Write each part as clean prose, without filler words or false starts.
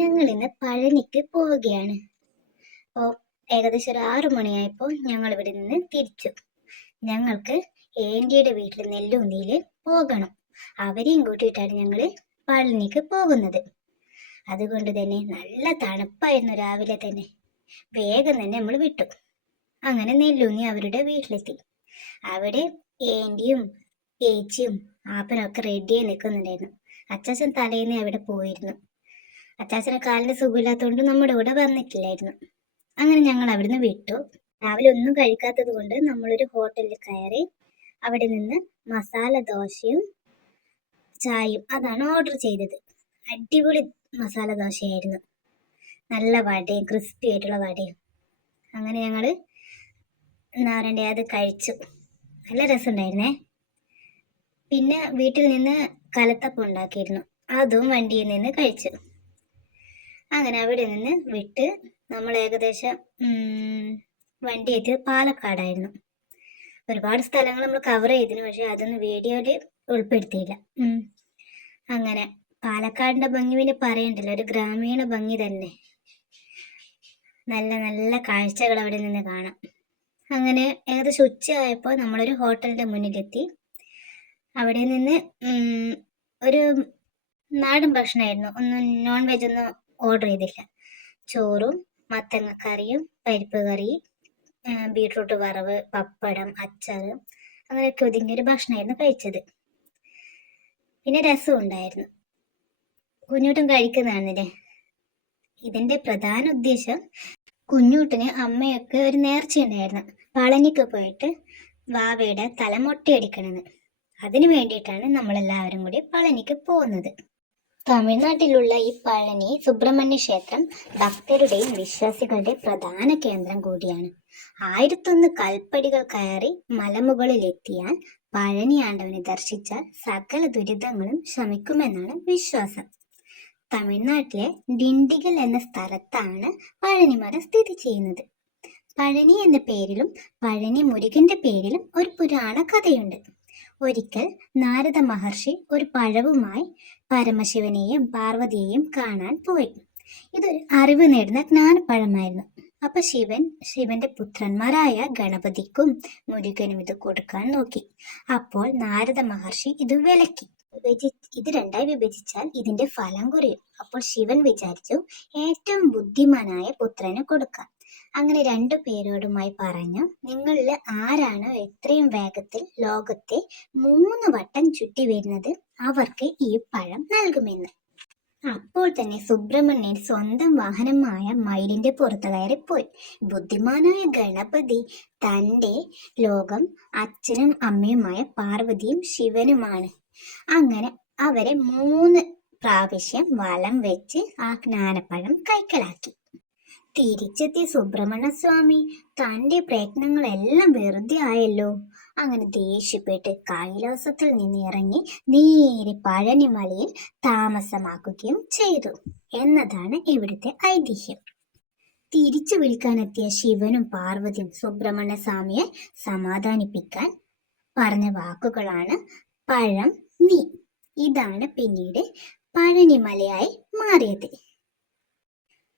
ഞങ്ങൾ ഇന്ന് പഴനിക്ക് പോവുകയാണ്. അപ്പോൾ ഏകദേശം ഒരു 6 മണിയായപ്പോൾ ഞങ്ങൾ ഇവിടെ നിന്ന് തിരിച്ചു. ഞങ്ങൾക്ക് ഏന്റിയുടെ വീട്ടിൽ നെല്ലുന്തിയിൽ പോകണം. അവരെയും കൂട്ടിയിട്ടാണ് ഞങ്ങൾ പഴനിക്ക് പോകുന്നത്. അതുകൊണ്ട് തന്നെ നല്ല തണുപ്പായിരുന്നു രാവിലെ തന്നെ. വേഗം തന്നെ നമ്മൾ വിട്ടു. അങ്ങനെ നെല്ലുന്നി അവരുടെ വീട്ടിലെത്തി. അവിടെ ഏന്റിയും ഏച്ചിയും ആപ്പനൊക്കെ റെഡിയായി നിൽക്കുന്നുണ്ടായിരുന്നു. അച്ചാച്ചൻ തലേന്ന് അവിടെ പോയിരുന്നു. അച്ചാച്ചന് കാലിന് സുഖമില്ലാത്തതുകൊണ്ട് നമ്മുടെ കൂടെ വന്നിട്ടില്ലായിരുന്നു. അങ്ങനെ ഞങ്ങൾ അവിടുന്ന് വിട്ടു. രാവിലെ ഒന്നും കഴിക്കാത്തത് കൊണ്ട് നമ്മളൊരു ഹോട്ടലിൽ കയറി അവിടെ നിന്ന് മസാല ദോശയും ചായയും അതാണ് ഓർഡർ ചെയ്തത്. അടിപൊളി മസാല ദോശയായിരുന്നു. നല്ല വടയും ക്രിസ്പി ആയിട്ടുള്ള വടയും. അങ്ങനെ ഞങ്ങൾ എന്താ പറയണ്ടേ അത് കഴിച്ചു. നല്ല രസമുണ്ടായിരുന്നേ. പിന്നെ വീട്ടിൽ നിന്ന് കലത്തപ്പം ഉണ്ടാക്കിയിരുന്നു. അതും വണ്ടിയിൽ നിന്ന് കഴിച്ചു. അങ്ങനെ അവിടെ നിന്ന് വിട്ട് നമ്മൾ ഏകദേശം വണ്ടി എത്തിയത് പാലക്കാടായിരുന്നു. ഒരുപാട് സ്ഥലങ്ങൾ നമ്മൾ കവർ ചെയ്തിരുന്നു, പക്ഷെ അതൊന്നും വീഡിയോയിൽ ഉൾപ്പെടുത്തിയില്ല. അങ്ങനെ പാലക്കാടിൻ്റെ ഭംഗി പിന്നെ പറയണ്ടല്ലോ, ഒരു ഗ്രാമീണ ഭംഗി തന്നെ. നല്ല നല്ല കാഴ്ചകൾ അവിടെ നിന്ന് കാണാം. അങ്ങനെ ഏകദേശം ഉച്ചയായപ്പോൾ നമ്മളൊരു ഹോട്ടലിൻ്റെ മുന്നിലെത്തി. അവിടെ നിന്ന് ഒരു നാടൻ ഭക്ഷണമായിരുന്നു. ഒന്നും നോൺ വെജ് ഒന്നും ഓർഡർ ചെയ്തില്ല. ചോറും മത്തങ്ങക്കറിയും പരിപ്പ് കറി, ബീട്രൂട്ട് വറവ്, പപ്പടം, അച്ചാർ അങ്ങനെയൊക്കെ ഒതുങ്ങിയൊരു ഭക്ഷണമായിരുന്നു കഴിച്ചത്. പിന്നെ രസം ഉണ്ടായിരുന്നു. കുഞ്ഞൂട്ടൻ കഴിക്കുന്നതാണില്ലേ. ഇതിൻ്റെ പ്രധാന ഉദ്ദേശം കുഞ്ഞൂട്ടിന് അമ്മയൊക്കെ ഒരു നേർച്ചയുണ്ടായിരുന്നു. പളനിക്ക് പോയിട്ട് വാവയുടെ തല മൊട്ടയടിക്കണമെന്ന്. അതിനു വേണ്ടിയിട്ടാണ് നമ്മളെല്ലാവരും കൂടി പളനിക്ക് പോകുന്നത്. തമിഴ്നാട്ടിലുള്ള ഈ പഴനി സുബ്രഹ്മണ്യ ക്ഷേത്രം ഭക്തരുടെയും വിശ്വാസികളുടെ പ്രധാന കേന്ദ്രം കൂടിയാണ്. 1001 കൽപ്പടികൾ കയറി മലമുകളിലെത്തിയാൽ പഴനി ആണ്ടവനെ ദർശിച്ചാൽ സകല ദുരിതങ്ങളും ശമിക്കുമെന്നാണ് വിശ്വാസം. തമിഴ്നാട്ടിലെ ഡിണ്ടിഗൽ എന്ന സ്ഥലത്താണ് പഴനിമല സ്ഥിതി ചെയ്യുന്നത്. പഴനി എന്ന പേരിലും പഴനി മുരുകന്റെ പേരിലും ഒരു പുരാണ കഥയുണ്ട്. ഒരിക്കൽ നാരദ മഹർഷി ഒരു പഴവുമായി പരമശിവനെയും പാർവതിയെയും കാണാൻ പോയി. ഇതൊരു അറിവ് നേടുന്ന ജ്ഞാനപ്പഴമായിരുന്നു. അപ്പൊ ശിവന്റെ പുത്രന്മാരായ ഗണപതിക്കും മുരുകനും ഇത് കൊടുക്കാൻ നോക്കി. അപ്പോൾ നാരദ മഹർഷി ഇത് വിലക്കി. ഇത് രണ്ടായി വിഭജിച്ചാൽ ഇതിന്റെ ഫലം കുറയും. അപ്പോൾ ശിവൻ വിചാരിച്ചു ഏറ്റവും ബുദ്ധിമാനായ പുത്രന് കൊടുക്കാം. അങ്ങനെ 2 പേരോടുമായി പറഞ്ഞു, നിങ്ങളിൽ ആരാണോ എത്രയും വേഗത്തിൽ ലോകത്തെ 3 വട്ടം ചുറ്റി വരുന്നത് അവർക്ക് ഈ പഴം നൽകുമെന്ന്. അപ്പോൾ തന്നെ സുബ്രഹ്മണ്യൻ സ്വന്തം വാഹനമായ മയിലിന്റെ പുറത്ത് കയറിപ്പോയി. ബുദ്ധിമാനായ ഗണപതി തൻ്റെ ലോകം അച്ഛനും അമ്മയുമായ പാർവതിയും ശിവനുമാണ്. അങ്ങനെ അവരെ 3 പ്രാവശ്യം വലം വെച്ച് ആ ജ്ഞാനപ്പഴം കൈക്കലാക്കി. തിരിച്ചെത്തിയ സുബ്രഹ്മണ്യ സ്വാമി തൻ്റെ പ്രയത്നങ്ങളെല്ലാം വെറുതെ ആയല്ലോ. അങ്ങനെ ദേഷ്യപ്പെട്ട് കൈലാസത്തിൽ നിന്ന് ഇറങ്ങി നേരെ പഴനിമലയിൽ താമസമാക്കുകയും ചെയ്തു എന്നതാണ് ഇവിടുത്തെ ഐതിഹ്യം. തിരിച്ചു വിളിക്കാനെത്തിയ ശിവനും പാർവതിയും സുബ്രഹ്മണ്യ സ്വാമിയെ സമാധാനിപ്പിക്കാൻ പറഞ്ഞ വാക്കുകളാണ് പഴം നീ. ഇതാണ് പിന്നീട് പഴനിമലയായി മാറിയത്.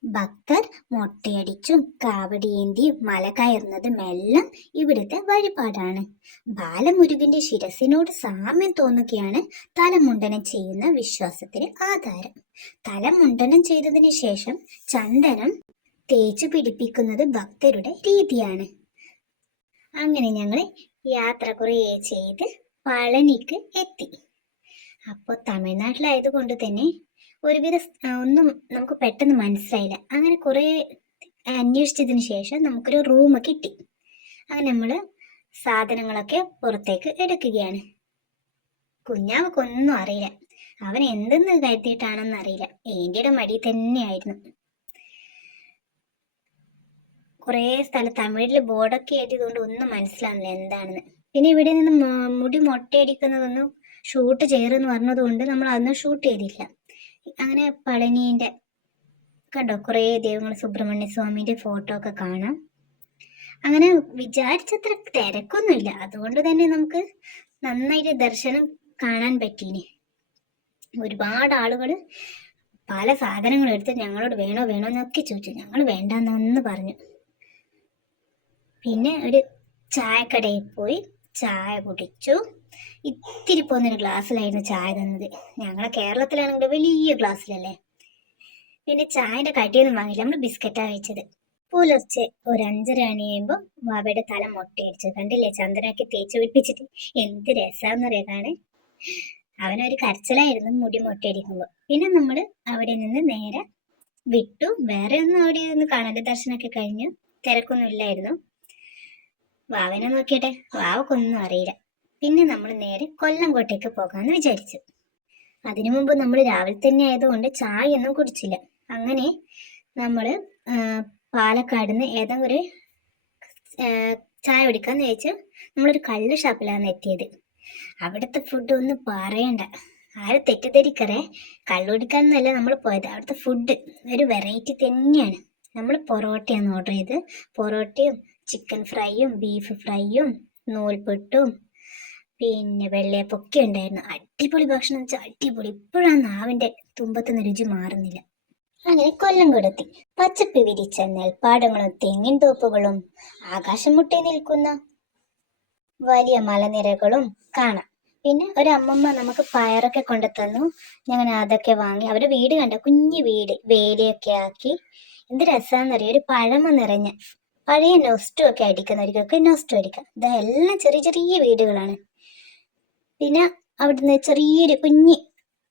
ഭക്തർ മൊട്ടയടിച്ചും കാവടിയേന്തിയും മല കയറുന്നതുമെല്ലാം ഇവിടുത്തെ വഴിപാടാണ്. ബാലമുരുകന്റെ ശിരസിനോട് സാമ്യം തോന്നുകയാണ് തലമുണ്ടനം ചെയ്യുന്ന വിശ്വാസത്തിന് ആധാരം. തലമുണ്ടനം ചെയ്തതിന് ശേഷം ചന്ദനം തേച്ചു പിടിപ്പിക്കുന്നത് ഭക്തരുടെ രീതിയാണ്. അങ്ങനെ ഞങ്ങൾ യാത്ര കുറേ ചെയ്ത് പളനിക്ക് എത്തി. അപ്പോൾ തമിഴ്നാട്ടിലായതുകൊണ്ട് തന്നെ ഒരുവിധ ഒന്നും നമുക്ക് പെട്ടെന്ന് മനസ്സിലായില്ല. അങ്ങനെ കുറേ അന്വേഷിച്ചതിന് ശേഷം നമുക്കൊരു റൂം കിട്ടി. അങ്ങനെ നമ്മൾ സാധനങ്ങളൊക്കെ പുറത്തേക്ക് എടുക്കുകയാണ്. കുഞ്ഞാവക്കൊന്നും അറിയില്ല. അവൻ എന്തെന്ന് കരുതിയിട്ടാണെന്ന് അറിയില്ല. ഏന്റിയുടെ മടി തന്നെയായിരുന്നു. കുറേ സ്ഥലം തമിഴിൽ ബോർഡൊക്കെ എഴുതിയതുകൊണ്ട് ഒന്നും മനസ്സിലാവുന്നില്ല എന്താണെന്ന്. പിന്നെ ഇവിടെ നിന്ന് മുടി മൊട്ടയടിക്കുന്നതൊന്നും ഷൂട്ട് ചെയ്യരുതെന്ന് പറഞ്ഞതുകൊണ്ട് നമ്മൾ അതൊന്നും ഷൂട്ട് ചെയ്തില്ല. അങ്ങനെ പളനീൻ്റെ കണ്ടോ കുറേ ദൈവങ്ങൾ, സുബ്രഹ്മണ്യ സ്വാമിൻ്റെ ഫോട്ടോ ഒക്കെ കാണാം. അങ്ങനെ വിചാരിച്ചത്ര തിരക്കൊന്നുമില്ല. അതുകൊണ്ട് തന്നെ നമുക്ക് നന്നായിട്ട് ദർശനം കാണാൻ പറ്റീനി. ഒരുപാട് ആളുകൾ പല സാധനങ്ങളും എടുത്ത് ഞങ്ങളോട് വേണോ വേണോ എന്നൊക്കെ ചോദിച്ചു. ഞങ്ങൾ വേണ്ടാന്നൊന്ന് പറഞ്ഞു. പിന്നെ ഒരു ചായക്കടയിൽ പോയി ചായ കുടിച്ചു. ഇത്തിരി പോകുന്നൊരു ഗ്ലാസ്സിലായിരുന്നു ചായ തന്നത്. ഞങ്ങളെ കേരളത്തിലാണെങ്കിൽ വലിയ ഗ്ലാസ്സിലല്ലേ. പിന്നെ ചായന്റെ കടിയൊന്നും വാങ്ങില്ല, നമ്മൾ ബിസ്ക്കറ്റാ കഴിച്ചത്. പുലർച്ചെ ഒരു 5:30 മണിയാകുമ്പോൾ വാവയുടെ തല മൊട്ടയടിച്ചു. കണ്ടില്ലേ, ചന്ദനമൊക്കെ തേച്ച് പിടിപ്പിച്ചിട്ട് എന്ത് രസാന്നറിയാ കാണാൻ. അവനൊരു കരച്ചിലായിരുന്നു മുടി മൊട്ടയടിക്കുമ്പോൾ. പിന്നെ നമ്മൾ അവിടെ നിന്ന് നേരെ വിട്ടു. വേറെ ഒന്നും അവിടെ ഒന്ന് കാണാതെ ദർശനമൊക്കെ കഴിഞ്ഞു. തിരക്കൊന്നും ഇല്ലായിരുന്നു. വാവനെ നോക്കിയട്ടെ, വാവക്കൊന്നും അറിയില്ല. പിന്നെ നമ്മൾ നേരെ കൊല്ലംകോട്ടേക്ക് പോകാമെന്ന് വിചാരിച്ചു. അതിനു മുമ്പ് നമ്മൾ രാവിലെ തന്നെ ആയതുകൊണ്ട് ചായ ഒന്നും കുടിച്ചില്ല. അങ്ങനെ നമ്മൾ പാലക്കാട് നിന്ന് ഏതെങ്കിലും ഒരു ചായ കുടിക്കാന്ന് വെച്ച് നമ്മളൊരു കള്ള് ഷാപ്പിലാണ് എത്തിയത്. അവിടുത്തെ ഫുഡ് ഒന്നും പറയണ്ട. ആരും തെറ്റിദ്ധരിക്കറേ, കള്ളു കുടിക്കാനൊന്നല്ല നമ്മൾ പോയത്. അവിടുത്തെ ഫുഡ് ഒരു വെറൈറ്റി തന്നെയാണ്. നമ്മൾ പൊറോട്ടയാണ് ഓർഡർ ചെയ്ത്. പൊറോട്ടയും ചിക്കൻ ഫ്രൈയും ബീഫ് ഫ്രൈയും നൂൽപുട്ടും പിന്നെ വെള്ളയപ്പൊക്കെ ഉണ്ടായിരുന്നു. അടിപൊളി ഭക്ഷണം എന്ന് വെച്ചാൽ അടിപൊളി. ഇപ്പോഴാണ് നാവിൻ്റെ തുമ്പത്തുനിന്ന് രുചി മാറുന്നില്ല. അങ്ങനെ കൊല്ലംകോടെത്തി. പച്ചപ്പ് വിരിച്ച നെൽപ്പാടങ്ങളും തെങ്ങിൻ തോപ്പുകളും ആകാശം മുട്ടി നിൽക്കുന്ന വലിയ മലനിരകളും കാണാം. പിന്നെ ഒരു അമ്മമ്മ നമുക്ക് പയറൊക്കെ കൊണ്ടു തന്നു. ഞങ്ങൾ അതൊക്കെ വാങ്ങി. അവരുടെ വീട് കണ്ട, കുഞ്ഞു വീട്, വേലിയൊക്കെ ആക്കി. എന്ത് രസാന്നറിയാം, ഒരു പഴമ നിറഞ്ഞ പഴയ നൊസ്റ്റു ഒക്കെ അടിക്കുന്നവർക്കൊക്കെ നൊസ്റ്റു അടിക്കാം. ഇതെല്ലാം ചെറിയ ചെറിയ വീടുകളാണ്. പിന്നെ അവിടുന്ന് ചെറിയൊരു കുഞ്ഞി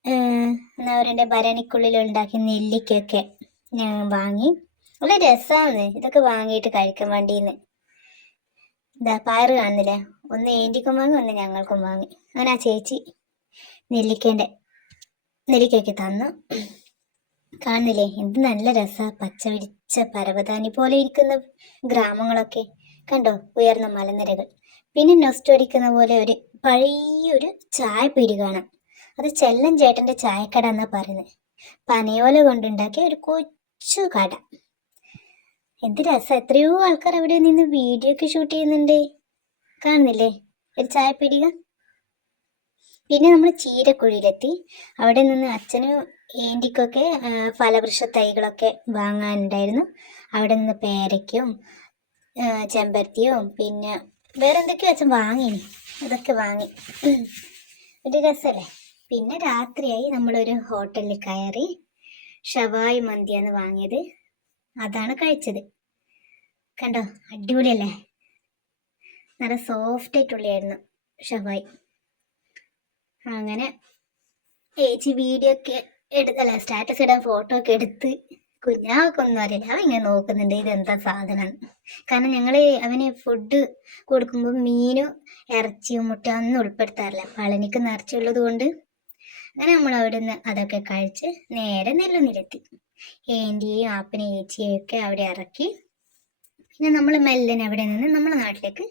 എന്താ പറയണ്ടേ, ഭരണിക്കുള്ളിൽ ഉണ്ടാക്കിയ നെല്ലിക്കൊക്കെ ഞാൻ വാങ്ങി. വളരെ രസമാണ് ഇതൊക്കെ വാങ്ങിയിട്ട് കഴിക്കാൻ വേണ്ടിന്ന്. ഇതാ പയറ് കാണുന്നില്ലേ, ഒന്ന് ഏന്റിക്കും വാങ്ങി, ഒന്ന് ഞങ്ങൾക്കും വാങ്ങി. അങ്ങനെ ആ ചേച്ചി നെല്ലിക്കയൊക്കെ തന്നു. കാണുന്നില്ലേ, എന്ത് നല്ല രസമാണ്. പച്ച വിരിച്ച പരവതാനി പോലെ ഇരിക്കുന്ന ഗ്രാമങ്ങളൊക്കെ കണ്ടോ, ഉയർന്ന മലനിരകൾ. പിന്നെ നൊസ്റ്റു അടിക്കുന്ന പോലെ ഒരു പഴയൊരു ചായ പീടി കാണാം. അത് ചെല്ലൻ ചേട്ടന്റെ ചായക്കട എന്നാ പറയുന്നത്. പനയോല കൊണ്ടുണ്ടാക്കിയ ഒരു കൊച്ചു കട. എന്ത് രസം. എത്രയോ ആൾക്കാർ അവിടെ നിന്ന് വീഡിയോ ഒക്കെ ഷൂട്ട് ചെയ്യുന്നുണ്ട്. കാണുന്നില്ലേ, ഒരു ചായപ്പീടിക. പിന്നെ നമ്മൾ ചീരക്കുഴിയിലെത്തി. അവിടെ നിന്ന് അച്ഛനും ഏന്റിക്കൊക്കെ ഫലവൃക്ഷ തൈകളൊക്കെ വാങ്ങാനുണ്ടായിരുന്നു. അവിടെ നിന്ന് പേരയ്ക്കും ചെമ്പരത്തിയും പിന്നെ വേറെ എന്തൊക്കെയോ അച്ഛൻ വാങ്ങിനി, അതൊക്കെ വാങ്ങി. ഒരു രസമല്ലേ. പിന്നെ രാത്രിയായി. നമ്മളൊരു ഹോട്ടലിൽ കയറി ഷവായി മന്തിയാണ് വാങ്ങിയത്. അതാണ് കഴിച്ചത്. കണ്ടോ, അടിപൊളിയല്ലേ. നല്ല സോഫ്റ്റ് ആയിട്ടുള്ളായിരുന്നു ഷവായി. അങ്ങനെ ചേച്ചി വീഡിയോ ഒക്കെ എടുത്തല്ല, സ്റ്റാറ്റസ് ഇടാൻ ഫോട്ടോ ഒക്കെ എടുത്ത്. കുഞ്ഞാവൊക്കെ ഒന്നും അറിയില്ല, ഇങ്ങനെ നോക്കുന്നുണ്ട് ഇതെന്താ സാധനം. കാരണം ഞങ്ങൾ അവന് ഫുഡ് കൊടുക്കുമ്പോൾ മീനും ഇറച്ചിയും മുട്ട ഒന്നും ഉൾപ്പെടുത്താറില്ല. പളനിക്ക് നിറച്ചുള്ളത് കൊണ്ട്. അങ്ങനെ നമ്മൾ അവിടെ നിന്ന് അതൊക്കെ കഴിച്ച് നേരെ നെല്ലുന്നിലെത്തി. ഏന്റിയെയും ആപ്പനെയും ചേച്ചിയെയും ഒക്കെ അവിടെ ഇറക്കി. പിന്നെ നമ്മൾ മെല്ലനെ അവിടെ നിന്ന് നമ്മളെ നാട്ടിലേക്ക്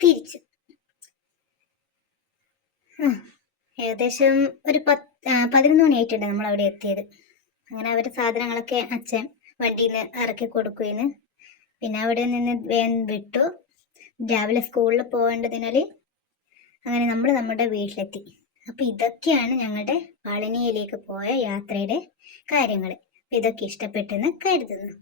തിരിച്ചു. ഏകദേശം ഒരു 11 മണിയായിട്ടുണ്ട് നമ്മൾ അവിടെ എത്തിയത്. അങ്ങനെ അവർ സാധനങ്ങളൊക്കെ അച്ഛൻ വണ്ടിയിൽ നിന്ന് ഇറക്കി കൊടുക്കുകയെന്ന്. പിന്നെ അവിടെ നിന്ന് വിട്ടു. രാവിലെ സ്കൂളിൽ പോകേണ്ടതിനാൽ അങ്ങനെ നമ്മൾ നമ്മുടെ വീട്ടിലെത്തി. അപ്പം ഇതൊക്കെയാണ് ഞങ്ങളുടെ പളനിയിലേക്ക് പോയ യാത്രയുടെ കാര്യങ്ങൾ. ഇതൊക്കെ ഇഷ്ടപ്പെട്ടെന്ന് കരുതുന്നു.